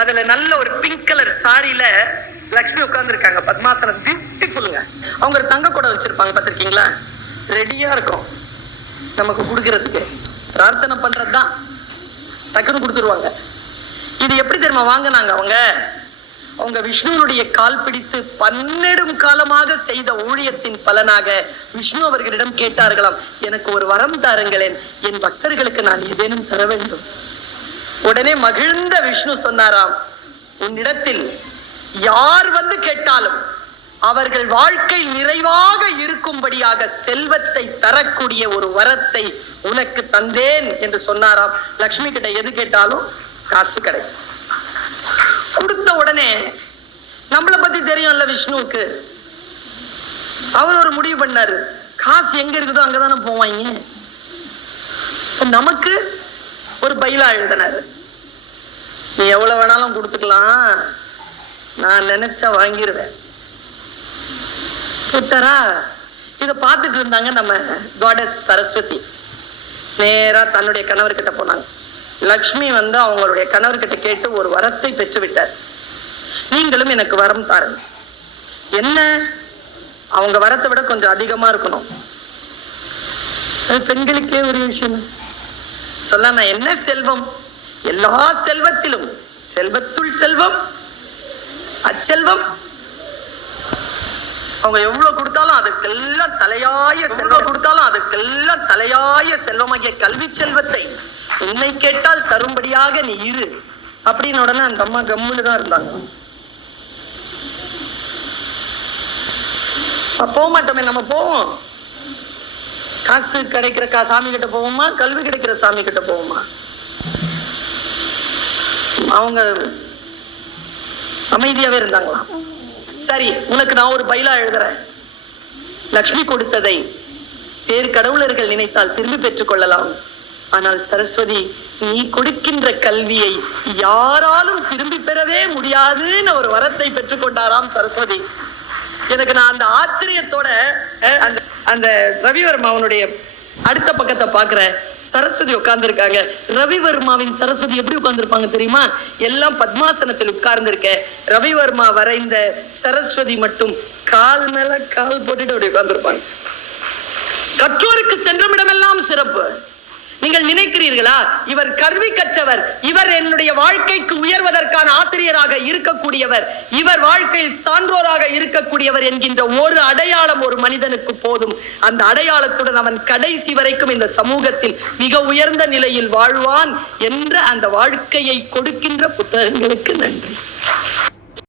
அதுல நல்ல ஒரு பிங்க் கலர் சாரியில லக்ஷ்மி உட்கார்ந்து இருக்காங்க. பத்மாசனம் பியூட்டிஃபுல்லுங்க. அவங்க ஒரு தங்க கூட வச்சிருப்பாங்க, பார்த்திருக்கீங்களா? ரெடியா இருக்கும் நமக்கு கொடுக்கறதுக்கு. பிரார்த்தனை பண்றதுதான், டக்குன்னு கொடுத்துருவாங்க. இது எப்படி தெரியுமா வாங்கினாங்க? அவங்க விஷ்ணுனுடைய கால் பிடித்து 12 காலமாக செய்த ஊழியத்தின் பலனாக விஷ்ணு அவர்களிடம் கேட்டார்களாம், எனக்கு ஒரு வரம் தாருங்களேன், என் பக்தர்களுக்கு நான் ஏதேனும் தர வேண்டும். உடனே மகிழ்ந்த விஷ்ணு சொன்னாராம், உன்னிடத்தில் யார் வந்து கேட்டாலும் அவர்கள் வாழ்க்கை நிறைவாக இருக்கும்படியாக செல்வத்தை தரக்கூடிய ஒரு வரத்தை உனக்கு தந்தேன் என்று சொன்னாராம். லக்ஷ்மி கிட்ட எது கேட்டாலும் காசு கிடைக்கும். கொடுத்த உடனே நம்மளை பத்தி தெரியும்ல விஷ்ணுவுக்கு, அவர் ஒரு முடிவு பண்ணாரு, காசு எங்க இருக்குதோ அங்கதானே போவாங்க. நமக்கு ஒரு பைலா எழுதினாரு, நீ எவ்வளவு வேணாலும் கொடுத்துக்கலாம், நான் நினைச்சா வாங்கிடுவேன். கொடுத்தாரா? இதை பார்த்துட்டு இருந்தாங்க நம்ம காடஸ் சரஸ்வதி. நேரா தன்னுடைய கணவர்கிட்ட போனாங்க. லக்ஷ்மி வந்து அவங்களுடைய கணவர்கிட்ட கேட்டு ஒரு வரத்தை பெற்று விட்டார். நீங்களும் எனக்கு வரம் தாருங்க. என்ன? அவங்க வரத்தை விட கொஞ்சம் அதிகமா இருக்கணும். பெண்களுக்கே ஒரு விஷயம் சொல்ல, நான் என்ன செல்வம்? எல்லா செல்வத்திலும் செல்வத்துள் செல்வம் அச்செல்வம். அவங்க எவ்வளவு கொடுத்தாலும் அதுக்கெல்லாம் தலையாய செல்வம் கொடுத்தாலும் அதுக்கெல்லாம் தலையாய செல்வமாகிய கல்வி செல்வத்தை உன்னை கேட்டால் தரும்படியாக நீ இரு அப்படின்னு உடனே அந்த அம்மா கம்முன்னு தான் இருந்தாங்க. போக மாட்டோமே, நம்ம போவோம். காசு கிடைக்கிற சாமி கிட்ட போவோமா, கல்வி கிடைக்கிற சாமி கிட்ட போவோமா? அவங்க அமைதியாவே இருந்தாங்களாம். சரி, உனக்கு நான் ஒரு பைலா எழுதுறேன். லக்ஷ்மி கொடுத்ததை வேறு கடவுளர்கள் நினைத்தால் திரும்பி பெற்றுக் கொள்ளலாம். ஆனால் சரஸ்வதி, நீ கொடுக்கின்ற கல்வியை யாராலும் திரும்பி பெறவே முடியாதுன்னு ஒரு வரத்தை பெற்றுக்கொண்டாராம் சரஸ்வதி. எனக்கு நான் அந்த ஆச்சரியத்தோட அந்த ரவிவர்மாவனுடைய அடுத்த பக்கத்தை பாக்குற சரஸ்வதி உட்கார்ந்து இருக்காங்க. ரவிவர்மாவின் சரஸ்வதி எப்படி உட்கார்ந்துருப்பாங்க தெரியுமா? எல்லாம் பத்மாசனத்தில் உட்கார்ந்து இருக்க. ரவிவர்மா வரைந்த சரஸ்வதி மட்டும் கால் மேல கால் போட்டுட்டு அப்படி உட்கார்ந்துருப்பாங்க. கற்றோருக்கு சென்றமிடமெல்லாம் சிறப்பு. நீங்கள் நினைக்கிறீர்களா இவர் கல்வி கற்றவர், இவர் என்னுடைய வாழ்க்கைக்கு உயர்வதற்கான ஆசிரியராக இருக்கக்கூடியவர், இவர் வாழ்க்கையில் சான்றோராக இருக்கக்கூடியவர் என்கின்ற ஒரு அடையாளம் ஒரு மனிதனுக்கு போதும். அந்த அடையாளத்துடன் அவன் கடைசி வரைக்கும் இந்த சமூகத்தில் மிக உயர்ந்த நிலையில் வாழ்வான் என்ற அந்த வாழ்க்கையை கொடுக்கின்ற புத்தகங்களுக்கு நன்றி.